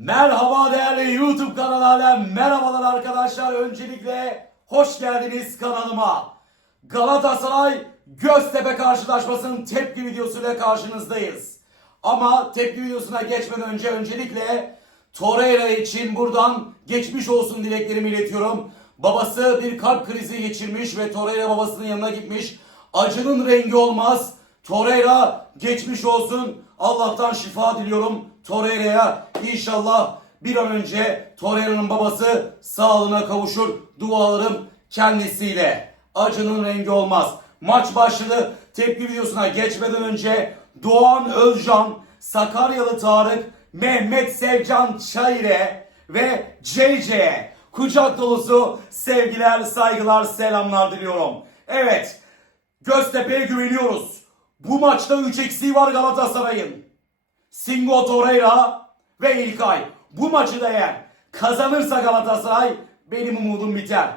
Merhaba değerli YouTube kanalına merhabalar arkadaşlar. Öncelikle hoş geldiniz kanalıma. Galatasaray Göztepe karşılaşmasının tepki videosuyla karşınızdayız. Ama tepki videosuna geçmeden önce öncelikle Torreira için buradan geçmiş olsun dileklerimi iletiyorum. Babası bir kalp krizi geçirmiş ve Torreira babasının yanına gitmiş. Acının rengi olmaz. Torreira geçmiş olsun. Allah'tan şifa diliyorum Torreira'ya. İnşallah bir an önce Torreira'nın babası sağlığına kavuşur. Dualarım kendisiyle. Acının rengi olmaz. Maç başladı. Tepki videosuna geçmeden önce Doğan Özcan, Sakaryalı Tarık, Mehmet Sevcan Çayre ve CC'ye kucak dolusu sevgiler, saygılar, selamlar diliyorum. Evet, Göztepe'ye güveniyoruz. Bu maçta 3 eksiği var Galatasaray'ın. Singo Torreira ve İlkay. Bu maçı da eğer kazanırsa Galatasaray benim umudum biter.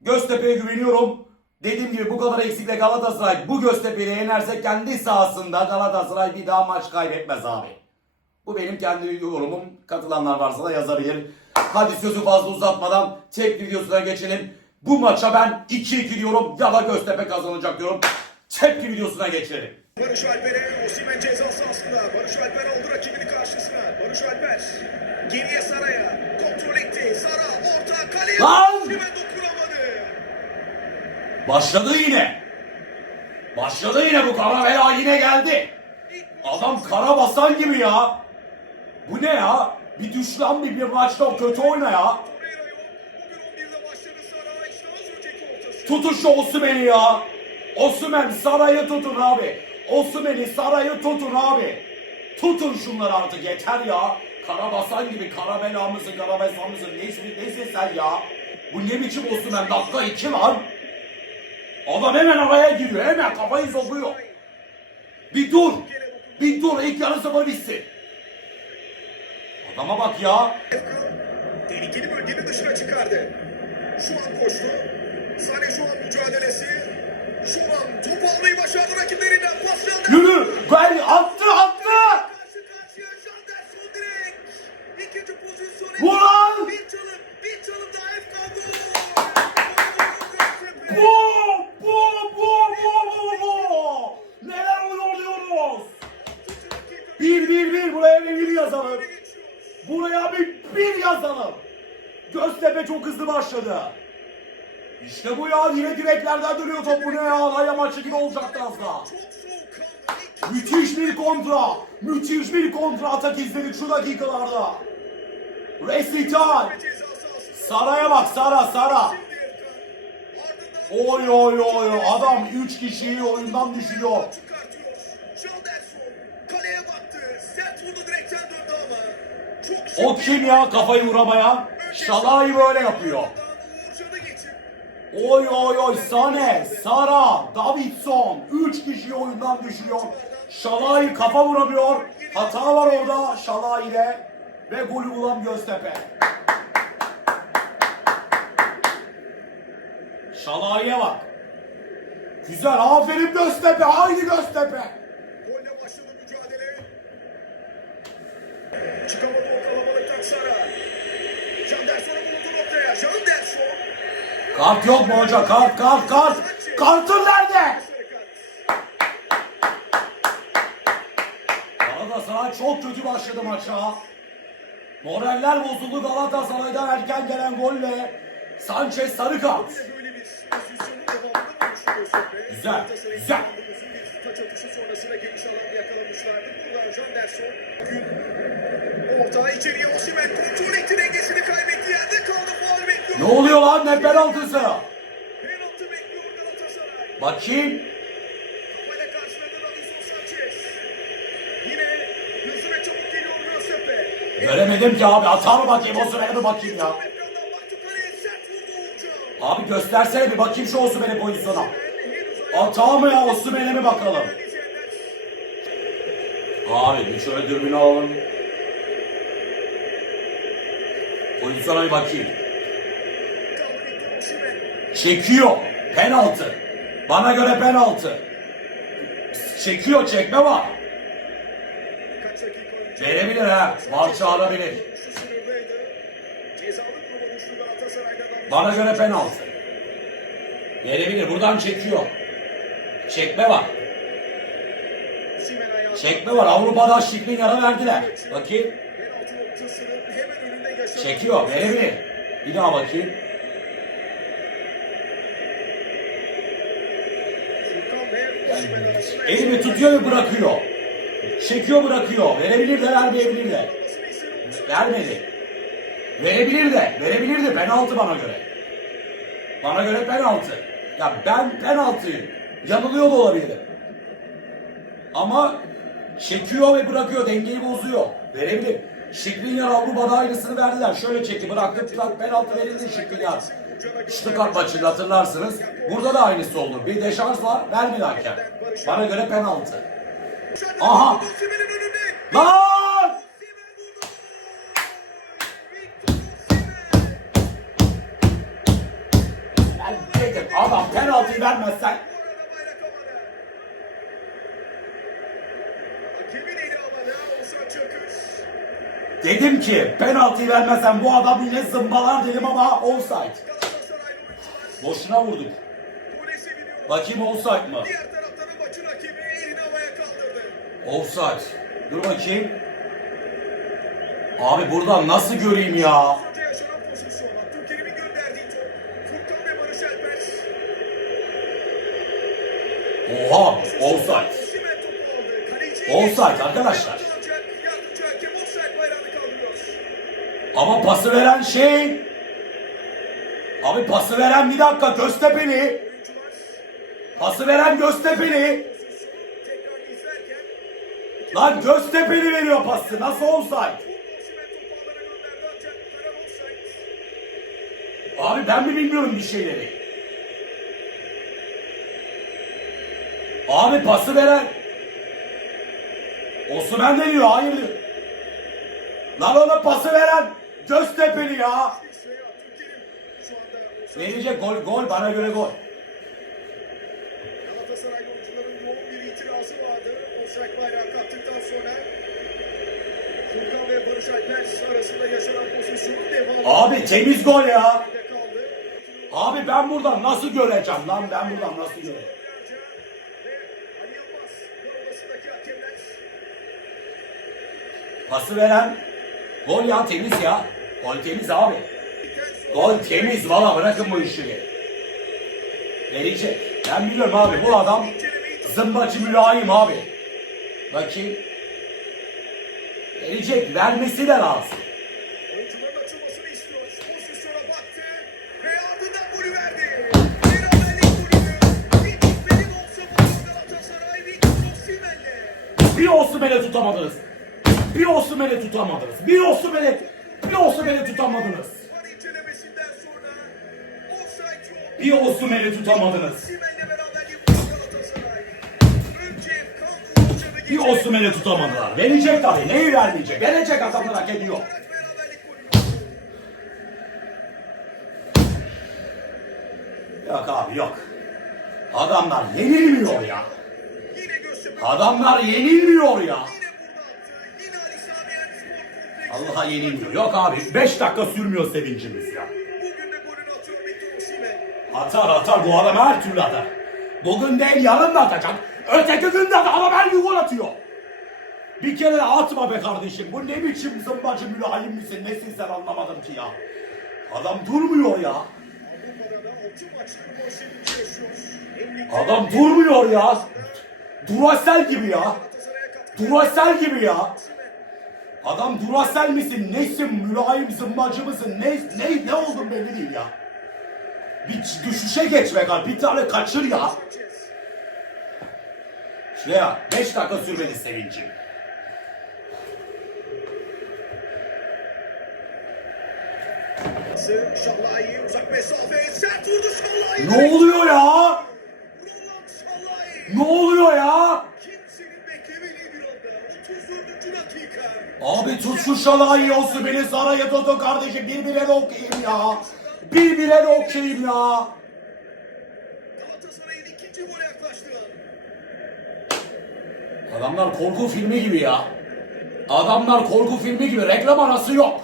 Göztepe'ye güveniyorum. Dediğim gibi bu kadar eksikle Galatasaray bu Göztepe'yi yenerse kendi sahasında Galatasaray bir daha maç kaybetmez abi. Bu benim kendi yorumum. Katılanlar varsa da yazabilir. Hadi sözü fazla uzatmadan tek videosuna geçelim. Bu maça ben 2-2 diyorum ya da Göztepe kazanacak diyorum. Tepki videosuna geçelim. Barış Alper'e Osimhen ceza sahasında. Barış Alper aldı rakibini karşısına. Barış Alper geriye Sara'ya kontrol etti. Sara orta kaleye. Lan! Osimhen dokunamadı. Başladı yine. Başladı yine bu kara bela yine geldi. Adam kara basan gibi ya. Bu ne ya? Bir düş lan bir, bir maçta kötü oyna ya. Torreira yok. Bugün 11'de başladı Sara. İşte az önceki ortası. Tutun şu Osimhen'i ya. Osimhen Saray'ı tutun abi. Osimhen'i Saray'ı tutun abi. Tutun şunları artık yeter ya. Karabasan gibi kara bela mısın karabasan mısın neyse, neyse sen ya. Bu ne biçim Osimhen dakika iki lan. Adam hemen araya giriyor hemen kafayı sokuyor. Bir dur. Bir dur ilk yarı sıfır bitsin. Adama bak ya. Tehlikeli bölgenin dışına çıkardı. Şu an koştu. Sane şu an mücadelesi. Şu an topu almayı başardı rakiplerinden. Pas yandı. Yürü. Ben attı attı. Karşı karşıya Janderson direkt. İkinci pozisyon. Vur lan! Bir çalım, bir çalım daha FK gol. Bu, bu, bu, bu, bu, bu. Neler oluyor diyoruz. Bir, bir, bir. Buraya bir, bir yazalım. Buraya bir, bir yazalım. Göztepe çok hızlı başladı. İşte bu ya. Yine direklerden dönüyor top. Bu ne ya? Alanya maçı gibi olacaktı az daha. Müthiş bir kontra. Müthiş bir kontra atak izledik şu dakikalarda. Resital. Saraya bak Sara, Sara. Oy oy oy adam 3 kişiyi oyundan düşürüyor. O kim ya kafayı vuramayan? Şalay böyle yapıyor. Oy oy oy Sane, Sara, Davidson 3 kişiyi oyundan düşürüyor. Şalay kafa vuramıyor. Hata var orada Şalay ile ve golü bulan Göztepe. Şalay'a bak. Güzel aferin Göztepe haydi Göztepe. golle başladı mücadele. Çıkamadı o kalabalıktan Sara. Janderson'u buldu noktaya. Janderson. Kart yok mu hoca kart kart kart. Kartın nerede? Galatasaray çok kötü başladı maça. Moraller bozuldu Galatasaray'dan erken gelen golle. Sanchez sarı kart. Güzel, güzel. taç içeriye Osimhen kontrol etti dengesini kaybetti. Yerde kaldı faul. Ne oluyor lan ne penaltısı? Bakayım. Göremedim ki abi atar mı bakayım o sıraya bir bakayım ya. Abi göstersene bir bakayım şu Osimhen'in pozisyona. Hata mı ya Osimhen'e mi bakalım? Abi bir şöyle dürbünü alalım. Pozisyona bir bakayım. Çekiyor. Penaltı. Bana göre penaltı. Çekiyor çekme var. Verebilir ha. Var çağırabilir. Bana göre penaltı. Verebilir. Buradan çekiyor. Çekme var. Çekme var. Avrupa'da şiklin yara verdiler. Bakayım. Çekiyor. Verebilir. Bir daha bakayım. Elimi tutuyor ve bırakıyor. Çekiyor bırakıyor. Verebilir de vermeyebilir de. Yapmasını istedi Osimhen. Vermedi. Verebilir de. Verebilir de. Penaltı bana göre. Bana göre penaltı. Ya ben penaltıyı yanılıyor da olabilirim. Ama çekiyor ve bırakıyor. Dengeyi bozuyor. Verebilir. Şikrinyar Avrupa'da aynısını verdiler. Şöyle çekti bıraktı. Penaltı verildi Şikrinyar. Stuttgart maçını hatırlarsınız. Burada da aynısı oldu. Bir deşans var. Vermedi hakem. Bana göre penaltı. Aha! Lan! Dedim adam penaltıyı vermezsen dedim ki penaltıyı vermezsen bu adam yine zımbalar dedim ama offside. Boşuna vurduk. Bakayım offside mı? Offside. Dur bakayım. Abi buradan nasıl göreyim ya? Oha offside. Offside arkadaşlar. Ama pası veren şey... Abi pası veren bir dakika Göztepe'li. Pası veren Göztepe'li. Lan Göztepe'li veriyor pası. Nasıl offside? Abi ben mi bilmiyorum bir şeyleri? Abi pası veren Osman deniyor hayır. Lan ona pası veren Göztepe'li ya. Verecek gol gol bana göre gol. Galatasaraylı oyuncuların yoğun bir itirazı vardı. Offside bayrağı kalktıktan sonra Furkan ve Barış Alper arasında yaşanan pozisyonun devamı Abi temiz gol ya. Abi ben buradan nasıl göreceğim lan ben buradan nasıl göreceğim? Pası veren gol ya temiz ya. Gol temiz abi. Gol temiz valla bırakın bu işi. Verecek. Ben biliyorum abi bu adam zımbacı mülayim abi. Bakayım. Verecek. Vermesi de lazım. bir Galatasaray Victor Osimhen'le. Bir Osimhen'i tutamadınız. Bir Osimhen'i tutamadınız. Bir bir Osimhen'i tutamadınız. Bir Osimhen'i tutamadınız. Bir. Osimhen'i tutamadılar. Verecek tabii. Neyi vermeyecek? Verecek adamlar hak ediyor. Yok abi yok. Adamlar yenilmiyor ya. Adamlar yenilmiyor ya. Allah'a yenilmiyor. Yok abi 5 dakika sürmüyor sevincimiz ya. Atar atar bu adam her türlü atar. Bugün değil yarın da atacak. Öteki gün de adam her gün gol atıyor. Bir kere atma be kardeşim. Bu ne biçim zımbacı mülayim misin? Nesin sen anlamadım ki ya. Adam durmuyor ya. Avrupa'da da 6 maçlık gol sevinci yaşıyor. Hem ligde Adam durmuyor ya. Duracell gibi ya. Duracell gibi ya. Adam Duracell misin? Nesin? Mülayim zımbacı mısın? Ne, ne, ne oldun belli değil ya. Bir düşüşe geçme kal. Bir tane kaçır ya. Şuraya 5 dakika sürmedi sevincim. Ne oluyor ya? Ne oluyor ya? Kimsenin beklemediği bir anda. 34. dakika. Abi tut şu şalayı olsun beni saraya tutun kardeşim. Bir bire de okuyayım ya. Bir bire de okuyayım ya. Adamlar korku filmi gibi ya. Adamlar korku filmi gibi reklam arası yok.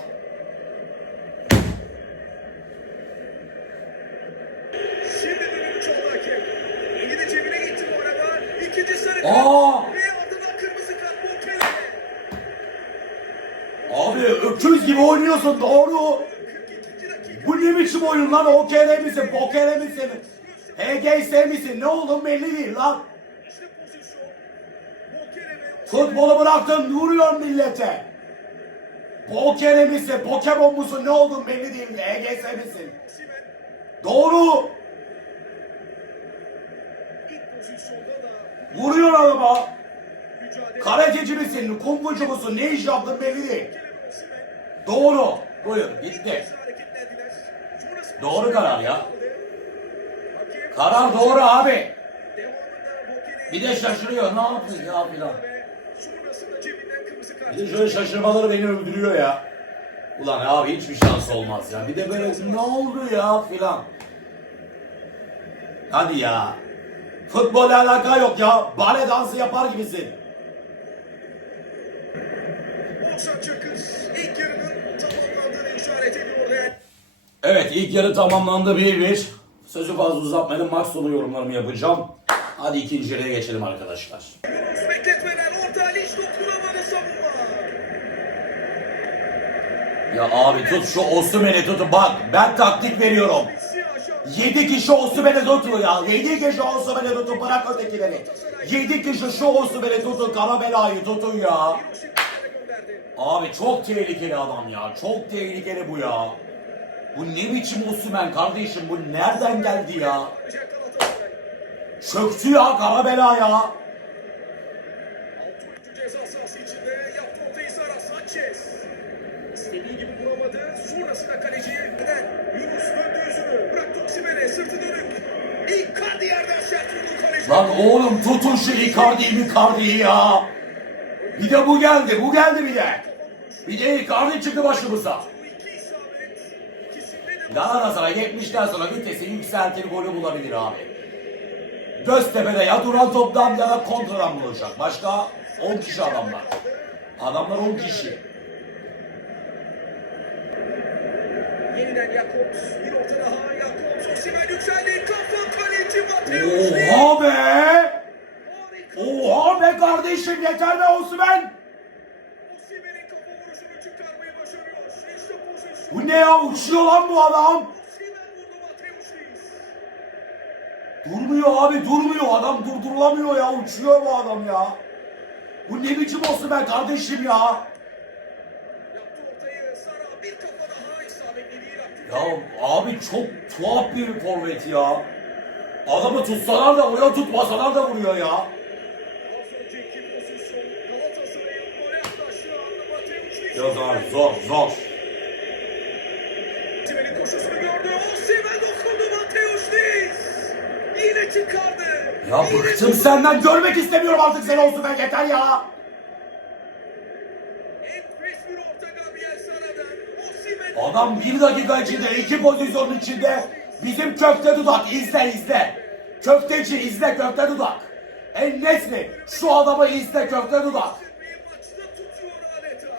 Aa! Abi öküz gibi oynuyorsun doğru. 42. dakika. Bu ne biçim oyun lan? OKR misin? Bokere misin? HGS misin? Ne oğlum belli değil lan. Futbolu bıraktın vuruyor millete. Bokere misin? Pokemon musun? Ne oldun belli değil. HGS misin? Doğru. Vuruyor adama. Karateci misin? Kumbucu musun? Ne iş yaptın belli değil. Doğru. Buyur gitti. Doğru karar ya. Karar doğru abi. Bir de şaşırıyor. Ne yaptın ya filan. Bir de şöyle şaşırmaları beni öldürüyor ya. Ulan abi hiçbir şans olmaz ya. Bir de böyle ne oldu ya filan. Hadi ya. Futbolla alaka yok ya. Bale dansı yapar gibisin. Oğuzhan Çakır ilk yarının tamamlandığını işaret ediyor yani. Evet ilk yarı tamamlandı 1-1. Sözü fazla uzatmadan maç sonu yorumlarımı yapacağım. Hadi ikinci yarıya geçelim arkadaşlar. Ya abi tut şu Osimhen'i tut. Bak ben taktik veriyorum. Siyah aşağı. 7 kişi Osimhen'i tutun ya. 7 kişi Osimhen'i tutun bırak ötekileri. 7 kişi şu Osimhen'i tutun. Karabelayı tutun ya. Abi çok tehlikeli adam ya. Çok tehlikeli bu ya. Bu ne biçim Osimhen kardeşim bu nereden geldi ya? Çöktü ya ya. Ortayı Sara Sanchez. İstediği gibi vuramadı. Sonrasında kaleciye neden? Yunus döndü yüzünü. Bıraktı Osimhen'e sırtı dönük. İlk kardı yerden sert vurdu kaleci. Lan oğlum tutun şu Icardi'yi Icardi'yi ya. Bir de bu geldi bu geldi bir de. Bir de Icardi çıktı başımıza. İkisinde de Galatasaray 70'ten sonra vitesi yükseltir golü bulabilir abi. Göztepe'de ya duran toptan ya da kontradan bulacak. Başka 10 kişi adamlar. Adamlar 10 kişi. Yeniden Jakobs. Bir orta daha. Jakobs. Osimhen yükseldi. Kafa kaleci Mateus. Oha be! Oha be kardeşim yeter be Osman! Ne ya uçuyor lan bu adam. Durmuyor abi durmuyor adam durdurulamıyor ya uçuyor bu adam ya. Bu ne biçim Osman kardeşim ya. Ya abi çok tuhaf bir forvet ya. Adamı tutsalar da vuruyor tutmasalar da vuruyor ya. Az önceki pozisyon Galatasaray'ın çıkardı. Ya bıktım senden görmek istemiyorum artık seni Osman yeter ya. Adam bir dakika içinde iki pozisyonun içinde bizim köfte dudak izle izle. Köfteci izle köfte dudak. En nesli şu adamı izle köfte dudak.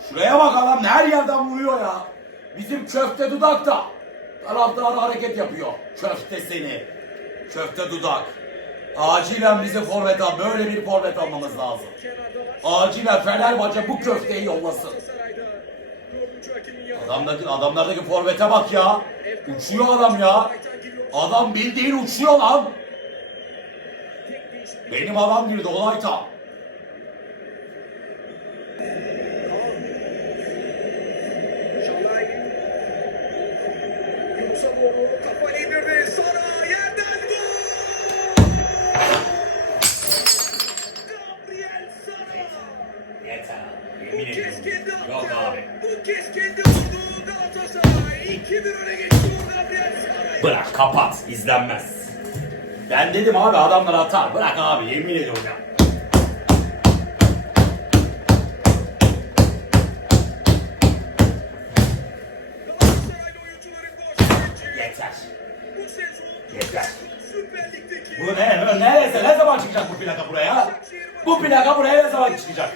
Şuraya bak adam her yerden vuruyor ya. Bizim köfte dudak da taraftar hareket yapıyor. Köfte seni. Köfte dudak. Acilen bize forvet al. Böyle bir forvet almamız lazım. Acilen Fenerbahçe bu köfteyi yollasın. Adamdaki, adamlardaki forvete bak ya. Uçuyor adam ya. Adam bildiğin uçuyor lan. Benim adam girdi Olayta. Kapat izlenmez. Ben dedim abi adamlar atar. Bırak abi yemin ediyorum ya. Yeter. Bu ne? Neresi? Ne zaman çıkacak bu plaka buraya? Bu plaka buraya ne zaman çıkacak?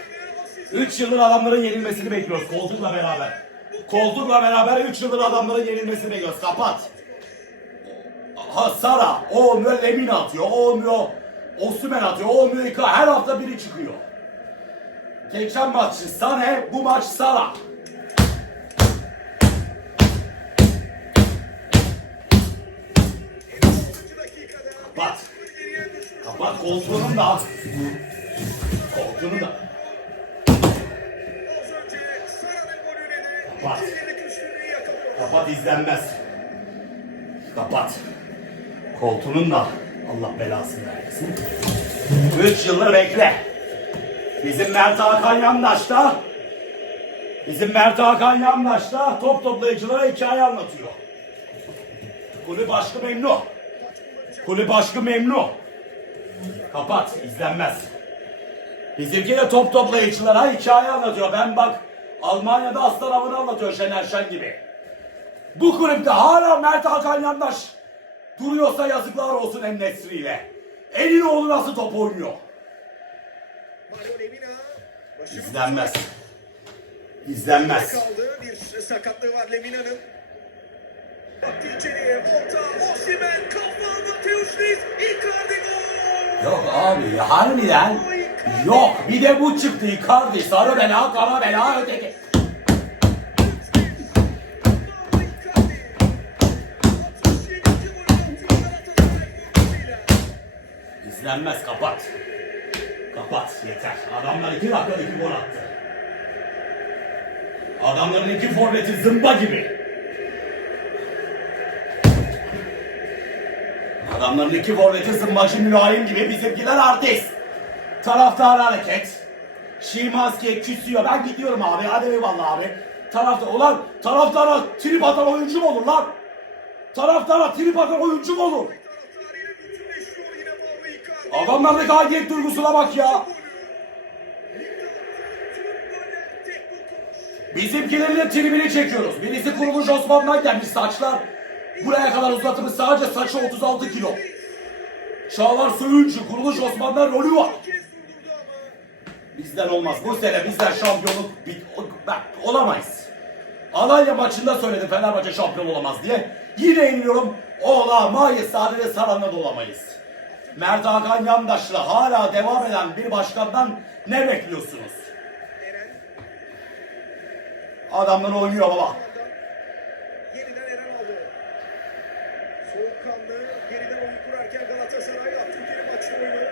asist 3 yıldır adamların yenilmesini bekliyoruz koltukla beraber. Koltukla beraber 3 yıldır adamların yenilmesini bekliyoruz. Kapat. Ha Sara olmuyor Lemina atıyor. Olmuyor Osimhen atıyor. Olmuyor Icardi. Her hafta biri çıkıyor. Geçen maç Sane, bu maç Sara. 6. dakikada Kapat. Kapat koltuğunun da. Koltuğunu da. Kapat. Kapat izlenmez. Kapat. Koltuğunun da Allah belasını vermesin. 3 yıldır bekle. Bizim Mert Hakan Yandaş'ta Bizim Mert Hakan Yandaş'ta top toplayıcılara hikaye anlatıyor. Kulüp aşkı memnun. Kulüp aşkı memnun. Kapat, izlenmez. Bizimki de top toplayıcılara hikaye anlatıyor. Ben bak Almanya'da aslan avını anlatıyor Şener Şen gibi. Bu kulüpte hala Mert Hakan Yandaş duruyorsa yazıklar olsun Ennesri ile. Elin oğlu nasıl top oynuyor? İzlenmez. İzlenmez. kaldı. Bir sakatlığı var Lemina'nın. Baktı içeriye. Orta. Osimhen kafa. Mateus Nunes. Icardi gol. Yok abi harbiden yok. Bir de bu çıktı Icardi. Sarı bela, kara bela, öteki. İzlenmez kapat. Kapat yeter. Adamlar iki dakikada iki gol attı. Adamların iki forveti zımba gibi. Adamların iki forveti zımbacı mülayim gibi bizimkiler artist. Taraftar hareket. Şimanski küsüyor. Ben gidiyorum abi. Hadi eyvallah abi. Taraftar. Ulan taraftara trip atan oyuncu mu olur lan? Taraftara trip atan oyuncu mu olur? Adamlardaki aidiyet duygusuna bak ya. Bizimkilerin de tribini çekiyoruz. Birisi kurumuş Osman'dan gelmiş saçlar. Buraya kadar uzatılmış sadece saçı 36 kilo. Çağlar Söyüncü, kuruluş Osman'dan rolü var. Bizden olmaz. Bu sene bizden şampiyonluk bit bak, olamayız. Alanya maçında söyledim Fenerbahçe şampiyon olamaz diye. Yine iniyorum. Olamayız. Sadece Saran'la da olamayız. Mert Hakan Yandaş'la hala devam eden bir başkandan ne bekliyorsunuz? Adamlar oynuyor baba. Yeniden Eren aldı. Soğukkanlı geriden oyun kurarken Galatasaray Abdülkerim açtı oyunu.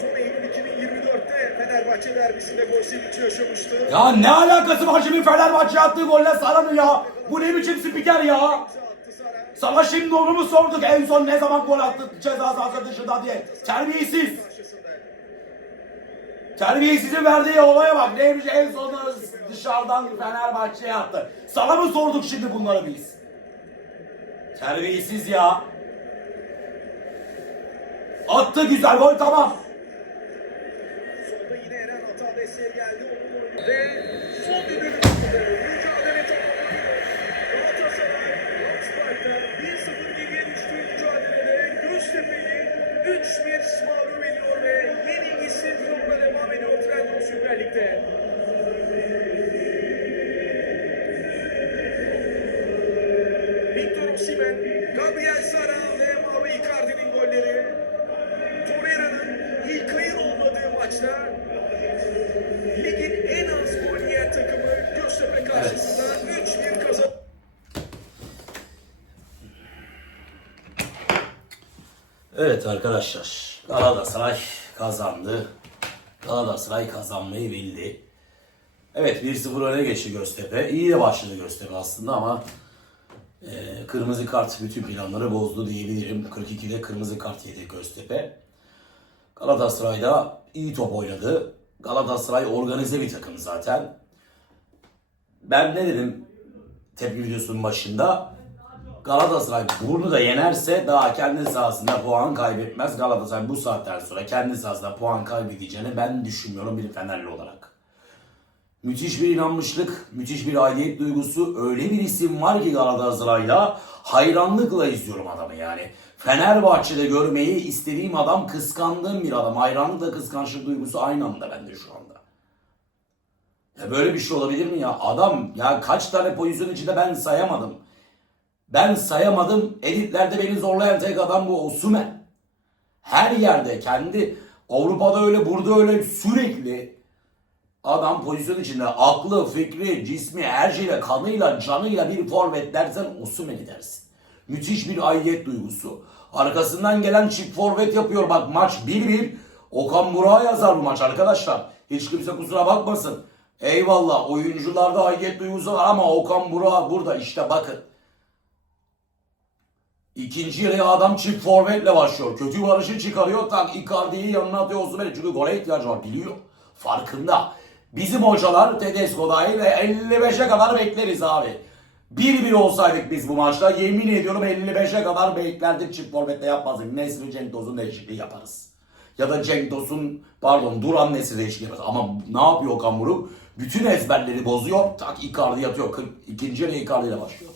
Son Eylül 2024'te Fenerbahçe derbisinde gol sevinci yaşamıştı. Ya ne alakası var şimdi Fenerbahçe attığı golle Saran'ın ya? Bu ne biçim spiker ya? Sana şimdi onu mu sorduk en son ne zaman gol attı ceza sahası dışında diye? Terbiyesiz. Terbiyesizin verdiği olaya bak. Neymiş en son dışarıdan Fenerbahçe'ye attı. Sana mı sorduk şimdi bunları biz? Terbiyesiz ya. Attı güzel gol tamam. Solda yine Eren hata geldi. Ve son düdüğünü kazandı. Galatasaray kazanmayı bildi. Evet 1-0 öne geçti Göztepe. İyi de başladı Göztepe aslında ama e, kırmızı kart bütün planları bozdu diyebilirim. 42'de kırmızı kart yedi Göztepe. Galatasaray da iyi top oynadı. Galatasaray organize bir takım zaten. Ben ne dedim tepki videosunun başında? Galatasaray bunu da yenerse daha kendi sahasında puan kaybetmez. Galatasaray bu saatten sonra kendi sahasında puan kaybedeceğini ben düşünmüyorum bir Fenerli olarak. Müthiş bir inanmışlık, müthiş bir aidiyet duygusu. Öyle bir isim var ki Galatasaray'da hayranlıkla izliyorum adamı yani. Fenerbahçe'de görmeyi istediğim adam, kıskandığım bir adam. Hayranlıkla kıskançlık duygusu aynı anda bende şu anda. Ya böyle bir şey olabilir mi ya? Adam ya kaç tane pozisyon içinde ben sayamadım. Ben sayamadım. Editlerde beni zorlayan tek adam bu Osumen. Her yerde kendi Avrupa'da öyle burada öyle sürekli adam pozisyon içinde aklı, fikri, cismi, her şeyle, kanıyla, canıyla bir forvet dersen Osumen'i dersin. Müthiş bir aidiyet duygusu. Arkasından gelen çift forvet yapıyor. Bak maç 1-1. Okan Burak'a yazar bu maç arkadaşlar. Hiç kimse kusura bakmasın. Eyvallah oyuncularda aidiyet duygusu var ama Okan Burak burada işte bakın. İkinci yarıya adam çift forvetle başlıyor. Kötü barışı çıkarıyor. Tak Icardi'yi yanına atıyor Osimhen'i. Çünkü gole ihtiyacı var biliyor. Farkında. Bizim hocalar Tedesco dahil 55'e kadar bekleriz abi. 1-1 olsaydık biz bu maçta yemin ediyorum 55'e kadar beklerdik çift forvetle yapmazdık. Nesri Cenk Tosun değişikliği yaparız. Ya da Cenk Tosun pardon Duran Nesri değişikliği yaparız. Ama ne yapıyor Okan Buruk? Bütün ezberleri bozuyor. Tak Icardi yatıyor. 42. yarı Icardi ile başlıyor.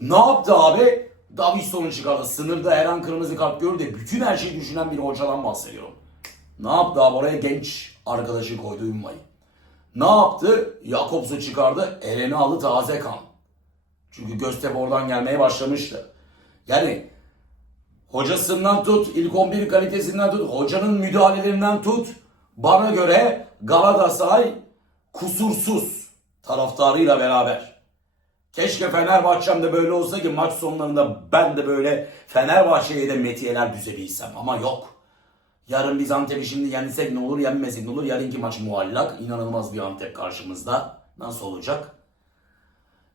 Ne yaptı abi? Davidson'u çıkardı. Sınırda her an kırmızı kart gördü de bütün her şeyi düşünen bir hocadan bahsediyorum. Ne yaptı abi oraya genç arkadaşı koydu Ünvay'ı. Ne yaptı? Jakobs'u çıkardı. Eren'i aldı taze kan. Çünkü Göztepe oradan gelmeye başlamıştı. Yani hocasından tut, ilk 11 kalitesinden tut, hocanın müdahalelerinden tut. Bana göre Galatasaray kusursuz taraftarıyla beraber. Keşke Fenerbahçe'm de böyle olsa ki maç sonlarında ben de böyle Fenerbahçe'ye de metiyeler düzeliysem ama yok. Yarın biz Antep'i şimdi yensek ne olur, yenmesek ne olur. Yarınki maç muallak. İnanılmaz bir Antep karşımızda. Nasıl olacak?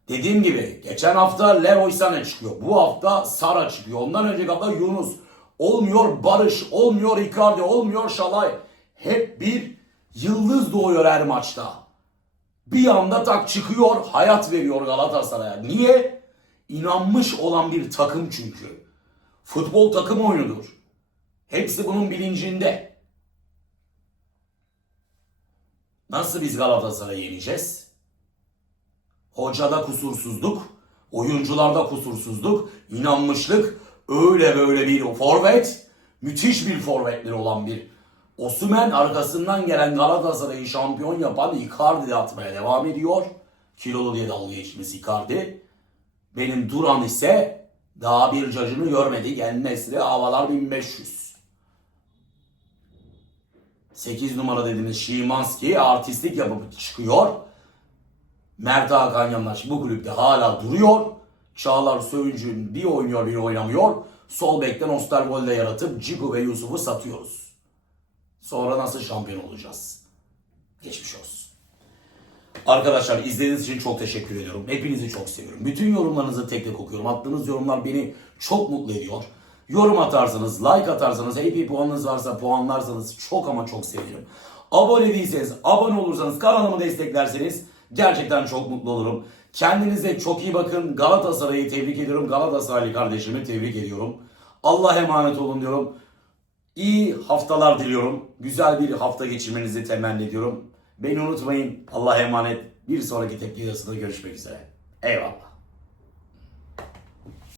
Dediğim gibi geçen hafta Leroy Sané çıkıyor. Bu hafta Sara çıkıyor. Ondan önceki hafta Yunus. Olmuyor Barış, olmuyor Icardi, olmuyor Şalay. Hep bir yıldız doğuyor her maçta. Bir anda tak çıkıyor, hayat veriyor Galatasaray'a. Niye? İnanmış olan bir takım çünkü. Futbol takım oyunudur. Hepsi bunun bilincinde. Nasıl biz Galatasaray'ı yeneceğiz? Hocada kusursuzluk, oyuncularda kusursuzluk, inanmışlık, öyle böyle bir forvet, müthiş bir forvetleri olan bir Osimhen arkasından gelen Galatasaray'ı şampiyon yapan Icardi de atmaya devam ediyor. Kilolu diye dalga geçmesi Icardi. Benim Duran ise daha bir cacını görmedik. En Nesri havalar 1500. 8 numara dediğimiz Şimanski artistlik yapıp çıkıyor. Mert Hakan Yandaş bu kulüpte hala duruyor. Çağlar Söyüncü'nün bir oynuyor bir oynamıyor. Sol bekten Osterwold'e yaratıp Ciku ve Yusuf'u satıyoruz. Sonra nasıl şampiyon olacağız? Geçmiş olsun. Arkadaşlar izlediğiniz için çok teşekkür ediyorum. Hepinizi çok seviyorum. Bütün yorumlarınızı tek tek okuyorum. Attığınız yorumlar beni çok mutlu ediyor. Yorum atarsanız, like atarsanız, AP puanınız varsa puanlarsanız çok ama çok sevinirim. Abone değilseniz, abone olursanız, kanalımı desteklerseniz gerçekten çok mutlu olurum. Kendinize çok iyi bakın. Galatasaray'ı tebrik ediyorum. Galatasaraylı kardeşimi tebrik ediyorum. Allah emanet olun diyorum. İyi haftalar diliyorum. Güzel bir hafta geçirmenizi temenni ediyorum. Beni unutmayın. Allah'a emanet. Bir sonraki tepki görüşmek üzere. Eyvallah.